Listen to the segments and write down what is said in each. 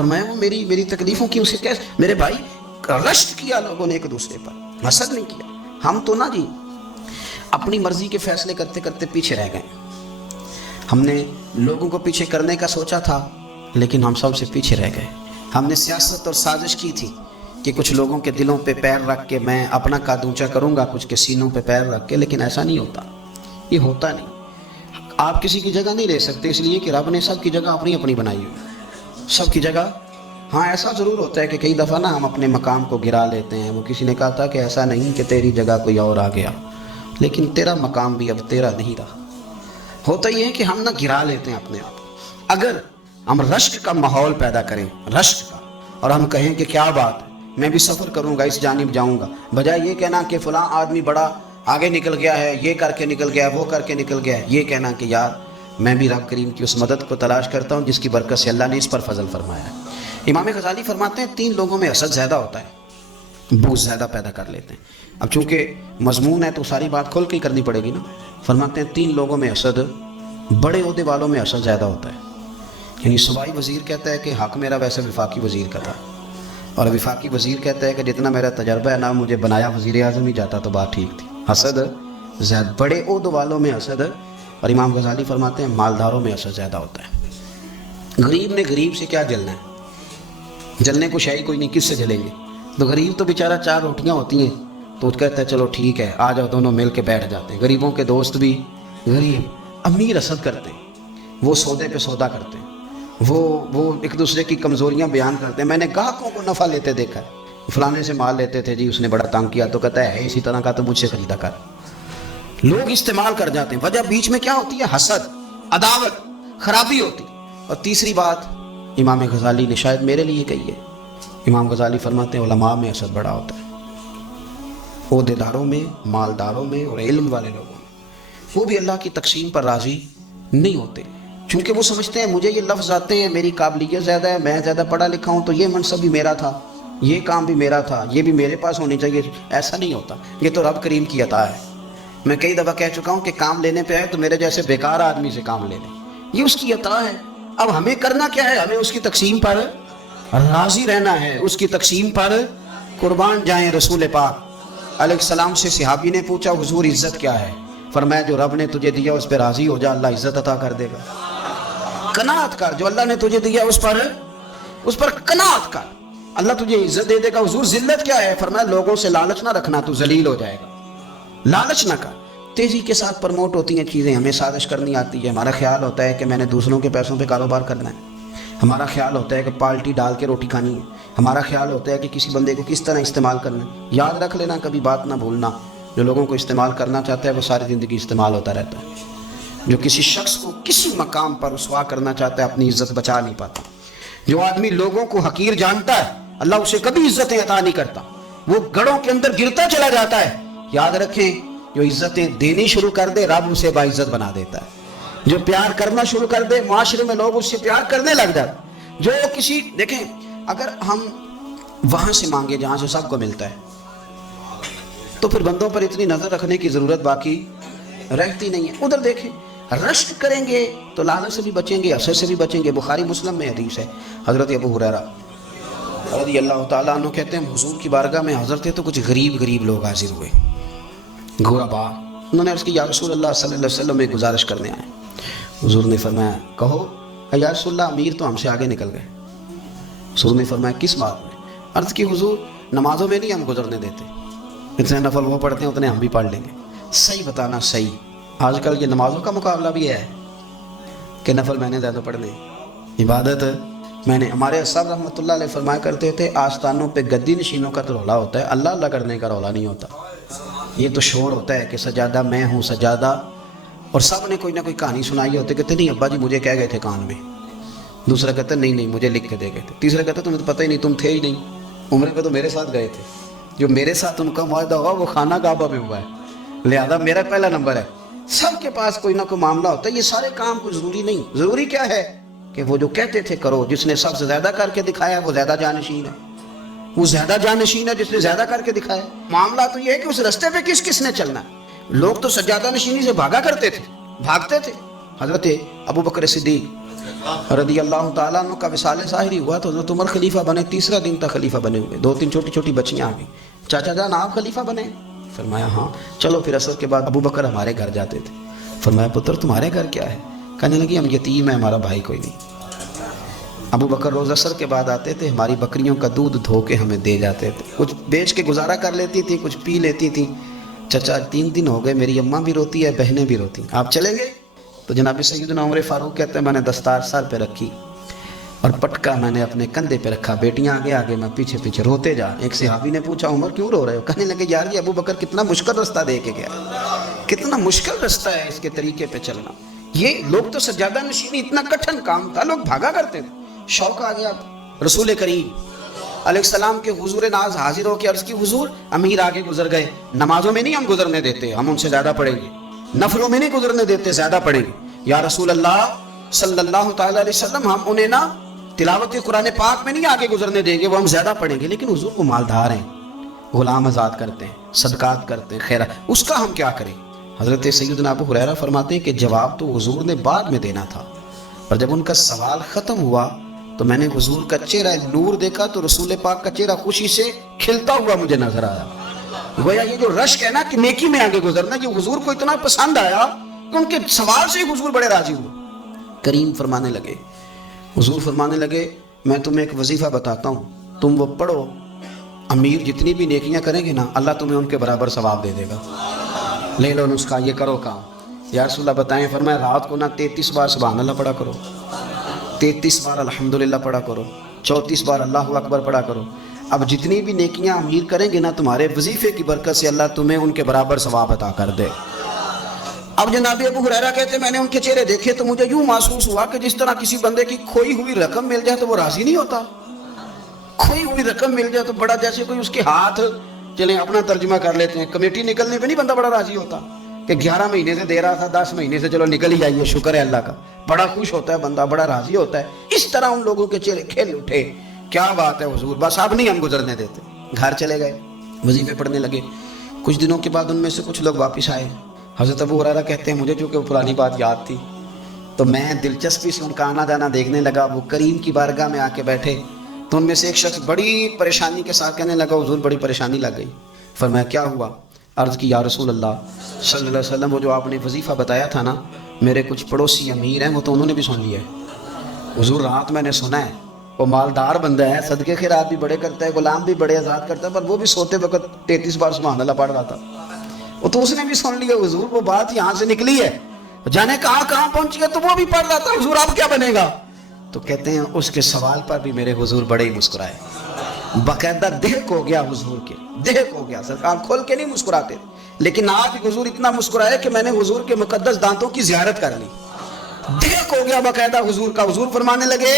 فرمایا وہ میری تکلیفوں کی اسے کیسے، میرے بھائی رشک کیا لوگوں نے ایک دوسرے پر، حسد نہیں کیا۔ ہم تو نا جی اپنی مرضی کے فیصلے کرتے کرتے پیچھے رہ گئے۔ ہم نے لوگوں کو پیچھے کرنے کا سوچا تھا لیکن ہم سب سے پیچھے رہ گئے۔ ہم نے سیاست اور سازش کی تھی کہ کچھ لوگوں کے دلوں پہ پیر رکھ کے میں اپنا قد اونچا کروں گا، کچھ کے سینوں پہ پیر رکھ کے، لیکن ایسا نہیں ہوتا، یہ ہوتا نہیں۔ آپ کسی کی جگہ نہیں لے سکتے، اس لیے کہ رب نے سب کی جگہ اپنی اپنی بنائی ہوئی، سب کی جگہ۔ ہاں ایسا ضرور ہوتا ہے کہ کئی دفعہ نا ہم اپنے مقام کو گرا لیتے ہیں۔ وہ کسی نے کہا تھا کہ ایسا نہیں کہ تیری جگہ کوئی اور آ گیا، لیکن تیرا مقام بھی اب تیرا نہیں رہا۔ ہوتا یہ ہے کہ ہم نہ گرا لیتے ہیں اپنے آپ۔ اگر ہم رشک کا ماحول پیدا کریں، رشک کا، اور ہم کہیں کہ کیا بات ہے میں بھی سفر کروں گا، اس جانب جاؤں گا، بجائے یہ کہنا کہ فلاں آدمی بڑا آگے نکل گیا ہے، یہ کر کے نکل گیا ہے، وہ کر کے نکل گیا ہے، یہ کہنا کہ یار میں بھی رب کریم کی اس مدد کو تلاش کرتا ہوں جس کی برکت سے اللہ نے اس پر فضل فرمایا ہے۔ امام غزالی فرماتے ہیں 3 لوگوں میں حسد زیادہ ہوتا ہے، بغض زیادہ پیدا کر لیتے ہیں۔ اب چونکہ مضمون ہے تو ساری بات کھول کے ہی کرنی پڑے گی نا۔ فرماتے ہیں 3 لوگوں میں حسد، بڑے عہدے والوں میں حسد زیادہ ہوتا ہے۔ یعنی صوبائی وزیر کہتا ہے کہ حق میرا ویسے وفاقی وزیر کا تھا، اور وفاقی وزیر کہتا ہے کہ جتنا میرا تجربہ ہے نا مجھے بنایا وزیر اعظم ہی جاتا تو بات ٹھیک تھی۔ حسد زیادہ، بڑے عہدے والوں میں حسد، اور امام غزالی فرماتے ہیں مالداروں میں حسد زیادہ ہوتا ہے۔ غریب نے غریب سے کیا جلنا ہے، جلنے کو شے کوئی نہیں، کس سے جلیں گے؟ تو غریب تو بیچارہ 4 روٹیاں ہوتی ہیں تو وہ کہتا ہے چلو ٹھیک ہے آ جاؤ دونوں مل کے بیٹھ جاتے ہیں۔ غریبوں کے دوست بھی غریب، امیر حسد کرتے ہیں، وہ سودے پہ سودا کرتے ہیں، وہ ایک دوسرے کی کمزوریاں بیان کرتے ہیں۔ میں نے گاہکوں کو نفع لیتے دیکھا ہے، فلانے سے مال لیتے تھے جی اس نے بڑا تنگ کیا تو کہتا ہے اسی طرح کا تو مجھ سے خریدا کر۔ لوگ استعمال کر جاتے ہیں، وجہ بیچ میں کیا ہوتی ہے؟ حسد، عداوت، خرابی ہوتی۔ اور تیسری بات امام غزالی نے شاید میرے لیے کہی ہے، امام غزالی فرماتے ہیں علماء میں حسد بڑا ہوتا ہے، عہدیداروں میں، مالداروں میں اور علم والے لوگوں میں۔ وہ بھی اللہ کی تقسیم پر راضی نہیں ہوتے، چونکہ وہ سمجھتے ہیں مجھے یہ لفظ آتے ہیں، میری قابلیت زیادہ ہے، میں زیادہ پڑھا لکھا ہوں تو یہ منصب بھی میرا تھا، یہ کام بھی میرا تھا، یہ بھی میرے پاس ہونی چاہیے۔ ایسا نہیں ہوتا، یہ تو رب کریم کی عطا ہے۔ میں کئی دفعہ کہہ چکا ہوں کہ کام لینے پہ آئے تو میرے جیسے بیکار آدمی سے کام لے لیں، یہ اس کی عطا ہے۔ اب ہمیں کرنا کیا ہے؟ ہمیں اس کی تقسیم پر راضی رہنا ہے، اس کی تقسیم پر قربان جائیں۔ رسول پاک علیہ السلام سے صحابی نے پوچھا حضور عزت کیا ہے؟ فرمایا جو رب نے تجھے دیا اس پہ راضی ہو جا، اللہ عزت عطا کر دے گا۔ قناعت کر، جو اللہ نے تجھے دیا اس پر قناعت کر، اللہ تجھے عزت دے دے گا۔ حضور ذلت کیا ہے؟ فرمایا لوگوں سے لالچ نہ رکھنا، تو ذلیل ہو جائے گا، لالچ نہ کر۔ تیزی کے ساتھ پروموٹ ہوتی ہیں چیزیں، ہمیں سازش کرنی آتی ہے، ہمارا خیال ہوتا ہے کہ میں نے دوسروں کے پیسوں پہ کاروبار کرنا ہے، ہمارا خیال ہوتا ہے کہ پالٹی ڈال کے روٹی کھانی ہے، ہمارا خیال ہوتا ہے کہ کسی بندے کو کس طرح استعمال کرنا ہے۔ یاد رکھ لینا، کبھی بات نہ بھولنا، جو لوگوں کو استعمال کرنا چاہتا ہے وہ ساری زندگی استعمال ہوتا رہتا ہے۔ جو کسی شخص کو کسی مقام پر رسوا کرنا چاہتا ہے اپنی عزت بچا نہیں پاتا۔ جو آدمی لوگوں کو حقیر جانتا ہے اللہ اسے کبھی عزتیں عطا نہیں کرتا، وہ گڑھوں کے اندر گرتا چلا جاتا ہے۔ یاد رکھیں جو عزتیں دینی شروع کر دے رب اسے باعزت بنا دیتا ہے، جو پیار کرنا شروع کر دے معاشرے میں لوگ اس سے پیار کرنے لگ جاتے۔ جو کسی دیکھیں اگر ہم وہاں سے مانگے جہاں سے سب کو ملتا ہے تو پھر بندوں پر اتنی نظر رکھنے کی ضرورت باقی رہتی نہیں ہے۔ ادھر دیکھیں رشک کریں گے تو لالچ سے بھی بچیں گے، حسد سے بھی بچیں گے۔ بخاری مسلم میں حدیث ہے، حضرت ابو ہریرہ رضی اللہ تعالیٰ عنہ کہتے ہیں حضور کی بارگاہ میں حاضر تھے تو کچھ غریب لوگ حاضر ہوئے، غربا۔ انہوں نے عرض کی یا رسول اللہ صلی اللہ علیہ وسلم میں گزارش کرنے آئے۔ حضور نے فرمایا کہو۔ یا رسول اللہ امیر تو ہم سے آگے نکل گئے۔ حضور نے فرمایا کس بات میں؟ عرض کی حضور نمازوں میں نہیں ہم گزرنے دیتے، اتنے نفل وہ پڑھتے ہیں اتنے ہم بھی پڑھ لیں گے۔ صحیح بتانا صحیح، آج کل یہ نمازوں کا مقابلہ بھی ہے کہ نفل میں نے زیادہ پڑھنے، عبادت میں نے۔ ہمارے صاحب رحمۃ اللہ علیہ فرمایا کرتے تھے آستانوں پہ گدی نشینوں کا تو رولا ہوتا ہے، اللہ اللہ کرنے کا رولا نہیں ہوتا۔ یہ تو شور ہوتا ہے کہ سجادہ میں ہوں سجادہ، اور سب نے کوئی نہ کوئی کہانی سنائی ہوتی، کہتے نہیں ابا جی مجھے کہہ گئے تھے کان میں، دوسرا کہتا نہیں مجھے لکھ کے دے گئے تھے، تیسرا کہتا تمہیں تو پتہ ہی نہیں، تم تھے ہی نہیں، عمرے پہ تو میرے ساتھ گئے تھے، جو میرے ساتھ ان کا معاہدہ ہوا وہ خانہ کعبہ میں ہوا ہے، لہذا میرا پہلا نمبر ہے۔ سب کے پاس کوئی نہ کوئی معاملہ ہوتا ہے، یہ سارے کام کوئی ضروری نہیں۔ ضروری کیا ہے کہ وہ جو کہتے تھے کرو، جس نے سب سے زیادہ کر کے دکھایا وہ زیادہ جانشین ہے، وہ زیادہ جانشین ہے جس نے زیادہ کر کے دکھایا۔ معاملہ تو یہ ہے کہ اس رستے پہ کس نے چلنا ہے۔ لوگ تو سجادہ نشینی سے بھاگا کرتے تھے، بھاگتے تھے۔ حضرت ابو بکر صدیق رضی اللہ تعالیٰ عنہ کا وصال ظاہری ہوا تو حضرت عمر خلیفہ بنے، تیسرا دن تک خلیفہ بنے ہوئے، 2-3 چھوٹی چھوٹی بچیاں آ گئیں، چاچا جان آپ خلیفہ بنے؟ فرمایا ہاں۔ چلو پھر عصر کے بعد ابو بکر ہمارے گھر جاتے تھے۔ فرمایا پتر تمہارے گھر کیا ہے؟ کہنے لگی ہم یتیم ہیں، ہمارا بھائی کوئی نہیں۔ ابو بکر روز عصر کے بعد آتے تھے، ہماری بکریوں کا دودھ دھو کے ہمیں دے جاتے تھے، کچھ بیچ کے گزارا کر لیتی تھی، کچھ پی لیتی تھی۔ چچا 3 دن ہو گئے، میری اماں بھی روتی ہے، بہنیں بھی روتی، آپ چلے گئے؟ تو جناب سیدنا عمر فاروق کہتے ہیں میں نے دستار سر پہ رکھی اور پٹکا میں نے اپنے کندھے پہ رکھا، بیٹیاں آگے آگے، میں پیچھے پیچھے روتے جا۔ ایک صحابی نے پوچھا عمر کیوں رو رہے ہو؟ کہنے لگے یار یہ ابو بکر کتنا مشکل رستہ دے کے گیا، کتنا مشکل رستہ ہے اس کے طریقے پہ چلنا۔ یہ لوگ تو سجادہ نشینی اتنا کٹھن کام تھا، لوگ بھاگا کرتے تھے۔ شوق آ گیا رسول کریم علیہ السلام کے حضور ناز حاضر ہو کے عرض کی حضور امیر آگے گزر گئے، نمازوں میں نہیں ہم گزرنے دیتے، ہم ان سے زیادہ پڑھیں گے، نفلوں میں نہیں گزرنے دیتے، زیادہ پڑھیں گے۔ یا رسول اللہ صلی اللہ تعالیٰ علیہ وسلم ہم انہیں نا تلاوت قرآن پاک میں نہیں آگے گزرنے دیں گے، وہ ہم زیادہ پڑھیں گے، لیکن حضور کو مالدار ہیں، غلام آزاد کرتے ہیں، صدقات کرتے ہیں، خیرات، اس کا ہم کیا کریں؟ حضرت سیدنا ابو ہریرہ فرماتے ہیں کہ جواب تو حضور نے بعد میں دینا تھا، اور جب ان کا سوال ختم ہوا تو میں نے حضور کا چہرہ نور دیکھا تو رسول پاک کا چہرہ خوشی سے کھلتا ہوا مجھے نظر آیا۔ گویا یہ جو رشک ہے نا کہ نیکی میں آگے گزرنا، یہ حضور کو اتنا پسند آیا کہ ان کے سوال سے حضور بڑے راضی ہوئے۔ کریم فرمانے لگے، حضور فرمانے لگے میں تمہیں ایک وظیفہ بتاتا ہوں، تم وہ پڑھو، امیر جتنی بھی نیکیاں کریں گے نا اللہ تمہیں ان کے برابر ثواب دے دے گا، لے لو نسخہ، یہ کرو کام۔ یا رسول اللہ بتائیں؟ فرمایا رات کو نا 33 بار سبحان اللہ پڑھا کرو، 33 بار الحمدللہ پڑھا کرو، 34 بار اللہ اکبر پڑھا کرو۔ اب جتنی بھی نیکیاں امیر کریں گے نا تمہارے وظیفے کی برکت سے اللہ تمہیں ان کے برابر ثواب عطا کر دے۔ اب جناب ابو ہریرہ کہتے ہیں میں نے ان کے چہرے دیکھے تو مجھے یوں محسوس ہوا کہ جس طرح کسی بندے کی کھوئی ہوئی رقم مل جائے تو وہ راضی نہیں ہوتا، کھوئی ہوئی رقم مل جائے تو بڑا جیسے کوئی اس کے ہاتھ، چلیں اپنا ترجمہ کر لیتے ہیں، کمیٹی نکلنے پہ نہیں بندہ بڑا راضی ہوتا کہ 11 مہینے سے دے رہا تھا، 10 مہینے سے چلو نکل ہی آئیے، شکر ہے اللہ کا، بڑا خوش ہوتا ہے بندہ، بڑا راضی ہوتا ہے۔ اس طرح ان لوگوں کے چہرے کھل اٹھے، کیا بات ہے حضور، بس اب نہیں ہم گزرنے دیتے۔ گھر چلے گئے، وظیفے پڑھنے لگے۔ کچھ دنوں کے بعد ان میں سے کچھ لوگ واپس آئے۔ حضرت ابو ہریرہ کہتے ہیں مجھے چونکہ وہ پرانی بات یاد تھی تو میں دلچسپی سے ان کا آنا جانا دیکھنے لگا۔ وہ کریم کی بارگاہ میں آ کے بیٹھے تو ان میں سے ایک شخص بڑی پریشانی کے ساتھ کہنے لگا حضور بڑی پریشانی لگ گئی۔ فرمایا کیا ہوا؟ عرض کی یا رسول اللہ صلی اللہ علیہ وسلم وہ جو آپ نے وظیفہ بتایا تھا نا، میرے کچھ پڑوسی امیر ہیں وہ تو انہوں نے بھی سن لیا ہے حضور، رات میں نے سنا ہے وہ مالدار بندہ ہے، صدقے خیرات بھی بڑے کرتا ہے، غلام بھی بڑے آزاد کرتا ہے، پر وہ بھی سوتے وقت 33 بار سبحان اللہ پڑھ رہا تھا، وہ تو اس نے بھی سن لیا حضور، وہ بات یہاں سے نکلی ہے، جانے کہاں پہنچی ہے، تو وہ بھی پڑھ رہا تھا حضور اب کیا بنے گا؟ تو کہتے ہیں اس کے سوال پر بھی میرے حضور بڑے ہی مسکرائے، باقاعدہ دہک ہو گیا حضور کے، دہک ہو گیا، سرکار کھول کے نہیں مسکراتے، لیکن آج حضور اتنا مسکرائے کہ میں نے حضور کے مقدس دانتوں کی زیارت کر لی، دہک ہو گیا باقاعدہ حضور کا۔ حضور فرمانے لگے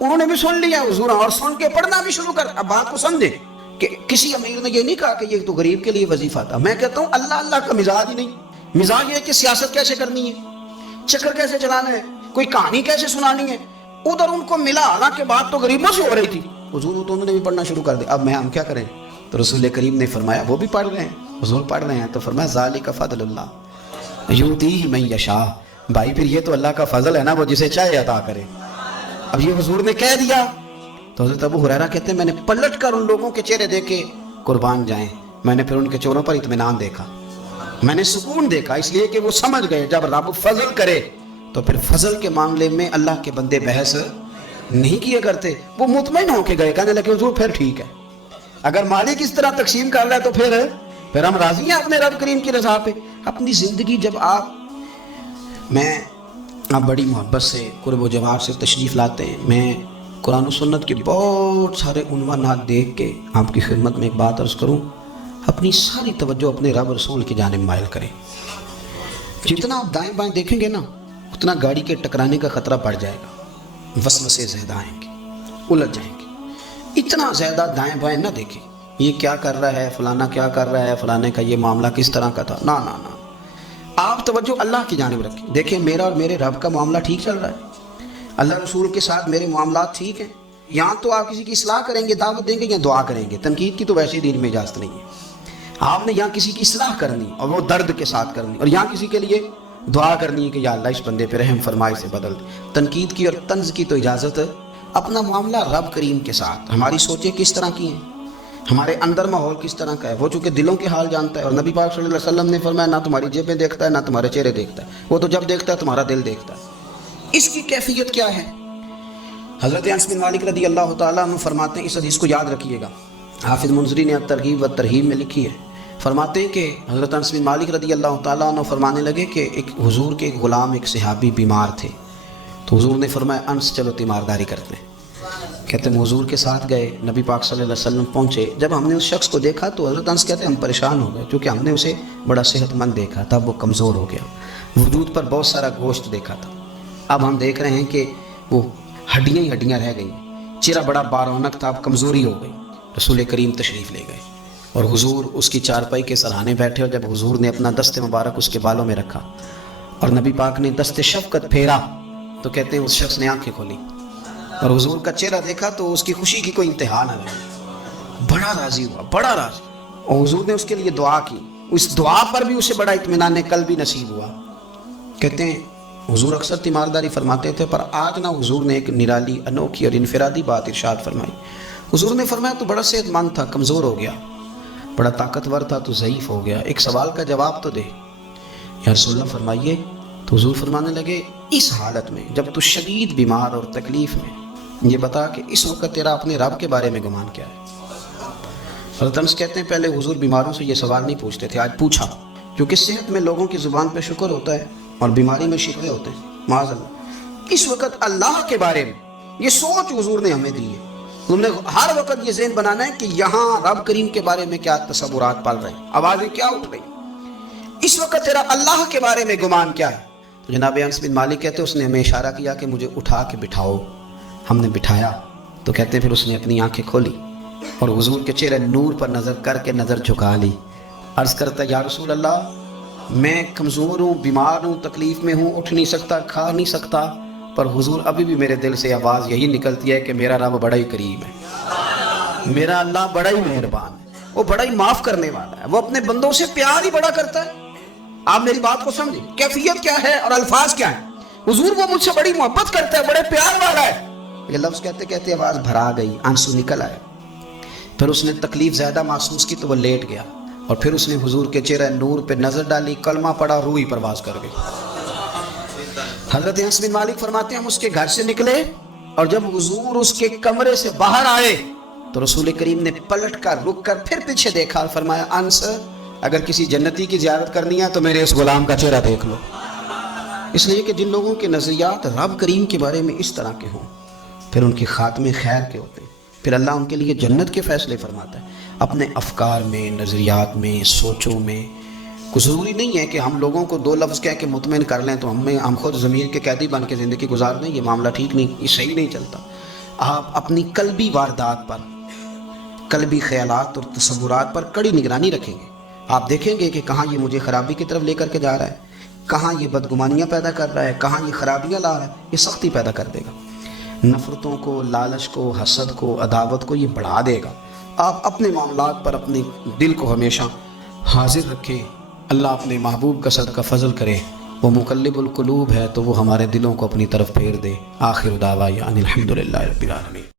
انہوں نے بھی سن لیا حضور، اور سن کے پڑھنا بھی شروع کر۔ اب بات کو سمجھے کہ کسی امیر نے یہ نہیں کہا کہ یہ تو غریب کے لیے وظیفہ تھا، میں کہتا ہوں اللہ کا مزاج ہی نہیں، مزاج یہ کہ سیاست کیسے کرنی ہے، چکر کیسے چلانا ہے، کوئی کہانی کیسے سنانی ہے۔ ادھر ان کو ملا، حالانکہ بات تو غریبوں سے ہو رہی تھی، حضور تو انہوں نے بھی پڑھنا شروع کر دیا۔ اب ہم کیا کریں؟ تو رسول کریم نے فرمایا وہ بھی پڑھ رہے ہیں، حضور پڑھ رہے ہیں، تو فرمایا ذالک فضل اللہ یؤتیہ من یشاء، بھائی پھر یہ تو اللہ کا فضل ہے نا، وہ جسے چاہے عطا کرے۔ اب یہ حضور نے کہہ دیا تو حضرت ابو ہریرہ کہتے ہیں میں نے پلٹ کر ان لوگوں کے چہرے دیکھے، قربان جائیں، میں نے پھر ان کے چہروں پر اطمینان دیکھا، میں نے سکون دیکھا، اس لیے کہ وہ سمجھ گئے جب رب فضل کرے تو پھر فضل کے معاملے میں اللہ کے بندے بحث نہیں کیے کرتے، وہ مطمئن ہو کے گئے، کہنے لگے حضور پھر ٹھیک ہے، اگر مالک اس طرح تقسیم کر رہا ہے تو پھر ہم راضی ہیں اپنے رب کریم کی رضا پہ۔ اپنی زندگی جب آپ بڑی محبت سے قرب و جوار سے تشریف لاتے ہیں، میں قرآن و سنت کے بہت سارے عنوانات دیکھ کے آپ کی خدمت میں ایک بات عرض کروں، اپنی ساری توجہ اپنے رب رسول کی جانب مائل کریں۔ جتنا آپ دائیں بائیں دیکھیں گے نا اتنا گاڑی کے ٹکرانے کا خطرہ بڑھ جائے گا، وسوسے زیادہ آئیں گے، الجھ جائیں گے۔ اتنا زیادہ دائیں بائیں نہ دیکھیں، یہ کیا کر رہا ہے، فلانا کیا کر رہا ہے، فلانے کا یہ معاملہ کس طرح کا تھا، نہ آپ توجہ اللہ کی جانب رکھیں۔ دیکھیں میرا اور میرے رب کا معاملہ ٹھیک چل رہا ہے، اللہ رسول کے ساتھ میرے معاملات ٹھیک ہیں۔ یہاں تو آپ کسی کی اصلاح کریں گے، دعوت دیں گے یا دعا کریں گے، تنقید کی تو ویسے دین میں اجازت نہیں ہے۔ آپ نے یہاں کسی کی اصلاح کرنی اور وہ درد کے ساتھ کرنی، اور یہاں کسی کے لیے دعا کرنی ہے کہ یا اللہ اس بندے پہ رحم فرمائے سے بدل دے۔ تنقید کی اور طنز کی تو اجازت ہے، اپنا معاملہ رب کریم کے ساتھ، ہماری سوچیں کس طرح کی ہیں، ہمارے اندر ماحول کس طرح کا ہے، وہ چونکہ دلوں کے حال جانتا ہے، اور نبی پاک صلی اللہ علیہ وسلم نے فرمایا نہ تمہاری جیبیں دیکھتا ہے نہ تمہارے چہرے دیکھتا ہے، وہ تو جب دیکھتا ہے تمہارا دل دیکھتا ہے۔ اس کی کیفیت کیا ہے؟ حضرت انس بن مالک رضی اللہ تعالیٰ عنہ فرماتے ہیں، اس حدیث کو یاد رکھیے گا، حافظ منذری نے الترغیب و ترہیب میں لکھی ہے، فرماتے ہیں کہ حضرت انس بن مالک رضی اللہ تعالیٰ عنہ فرمانے لگے کہ ایک حضور کے ایک غلام ایک صحابی بیمار تھے، تو حضور نے فرمایا انس چلو تیمارداری کرتے ہیں۔ کہتے ہیں حضور کے ساتھ گئے، نبی پاک صلی اللہ علیہ وسلم پہنچے، جب ہم نے اس شخص کو دیکھا تو حضرت انس کہتے ہیں ہم پریشان ہو گئے، کیونکہ ہم نے اسے بڑا صحت مند دیکھا تھا، وہ کمزور ہو گیا، وجود پر بہت سارا گوشت دیکھا تھا، اب ہم دیکھ رہے ہیں کہ وہ ہڈیاں ہی ہڈیاں رہ گئیں، چہرہ بڑا بارونق تھا، اب کمزوری ہو گئی۔ رسول کریم تشریف لے گئے اور حضور اس کی چارپائی کے سرہانے بیٹھے، اور جب حضور نے اپنا دست مبارک اس کے بالوں میں رکھا اور نبی پاک نے دست شفقت پھیرا تو کہتے ہیں اس شخص نے آنکھیں کھولی اور حضور کا چہرہ دیکھا تو اس کی خوشی کی کوئی انتہا نہ رہی، بڑا راضی ہوا، بڑا راضی، اور حضور نے اس کے لیے دعا کی، اس دعا پر بھی اسے بڑا اطمینان قلب بھی نصیب ہوا۔ کہتے ہیں حضور اکثر تیمارداری فرماتے تھے، پر آج نہ حضور نے ایک نرالی انوکھی اور انفرادی بات ارشاد فرمائی۔ حضور نے فرمایا تو بڑا صحت مند تھا، کمزور ہو گیا، بڑا طاقتور تھا تو ضعیف ہو گیا، ایک سوال کا جواب تو دے۔ یا رسول اللہ فرمائیے، تو حضور فرمانے لگے اس حالت میں جب تو شدید بیمار اور تکلیف میں، یہ بتا کہ اس وقت تیرا اپنے رب کے بارے میں گمان کیا ہے؟ حضرت انس کہتے ہیں پہلے حضور بیماروں سے یہ سوال نہیں پوچھتے تھے، آج پوچھا، کیونکہ صحت میں لوگوں کی زبان پہ شکر ہوتا ہے اور بیماری میں شکوے ہوتے ہیں، معاذ اللہ۔ اس وقت اللہ کے بارے میں یہ سوچ حضور نے ہمیں دی ہے، تم نے ہر وقت یہ ذہن بنانا ہے کہ یہاں رب کریم کے بارے میں کیا تصورات پل رہے ہیں، آوازیں کیا اٹھ رہی، اس وقت تیرا اللہ کے بارے میں گمان کیا ہے؟ تو جناب انس بن مالک کہتے ہیں اس نے ہمیں اشارہ کیا کہ مجھے اٹھا کے بٹھاؤ، ہم نے بٹھایا، تو کہتے ہیں پھر اس نے اپنی آنکھیں کھولی اور حضور کے چہرے نور پر نظر کر کے نظر جھکا لی، عرض کرتا یا رسول اللہ میں کمزور ہوں، بیمار ہوں، تکلیف میں ہوں، اٹھ نہیں سکتا، کھا نہیں سکتا، پر حضور ابھی بھی میرے دل سے آواز یہی نکلتی ہے کہ میرا رب بڑا ہی کریم ہے، میرا اللہ بڑا ہی مہربان ہے، وہ بڑا ہی معاف کرنے والا ہے، وہ اپنے بندوں سے پیار ہی بڑا کرتا ہے۔ آپ میری بات کو سمجھیں، کیفیت کیا ہے اور الفاظ کیا ہیں؟ حضور وہ مجھ سے بڑی محبت کرتا ہے، بڑے پیار والا ہے۔ یہ لفظ کہتے کہتے آواز بھرا گئی، آنسو نکل آئے، پھر اس نے تکلیف زیادہ محسوس کی تو وہ لیٹ گیا، اور پھر اس نے حضور کے چہرے نور پہ نظر ڈالی، کلمہ پڑھا، روح ہی پرواز کر گئی۔ حضرت انس بن مالک فرماتے ہیں ہم اس کے گھر سے نکلے، اور جب حضور اس کے کمرے سے باہر آئے تو رسول کریم نے پلٹ کر رک کر پھر پیچھے دیکھا اور فرمایا انس اگر کسی جنتی کی زیارت کرنی ہے تو میرے اس غلام کا چہرہ دیکھ لو۔ اس لیے کہ جن لوگوں کے نظریات رب کریم کے بارے میں اس طرح کے ہوں پھر ان کے خاتمے خیر کے ہوتے ہیں، پھر اللہ ان کے لیے جنت کے فیصلے فرماتا ہے۔ اپنے افکار میں، نظریات میں، سوچوں میں کوئی ضروری نہیں ہے کہ ہم لوگوں کو دو لفظ کہہ کے مطمئن کر لیں تو ہم خود ضمیر کے قیدی بن کے زندگی گزار دیں، یہ معاملہ ٹھیک نہیں، یہ صحیح نہیں چلتا۔ آپ اپنی قلبی واردات پر، قلبی خیالات اور تصورات پر کڑی نگرانی رکھیں گے، آپ دیکھیں گے کہ کہاں یہ مجھے خرابی کی طرف لے کر کے جا رہا ہے، کہاں یہ بدگمانیاں پیدا کر رہا ہے، کہاں یہ خرابیاں لا رہا ہے، یہ سختی پیدا کر دے گا، نفرتوں کو، لالچ کو، حسد کو، عداوت کو یہ بڑھا دے گا۔ آپ اپنے معاملات پر اپنے دل کو ہمیشہ حاضر رکھیں، اللہ اپنے محبوب کا صدقہ فضل کرے، وہ مقلب القلوب ہے تو وہ ہمارے دلوں کو اپنی طرف پھیر دے۔ آخر دعوانا الحمدللہ رب العالمین۔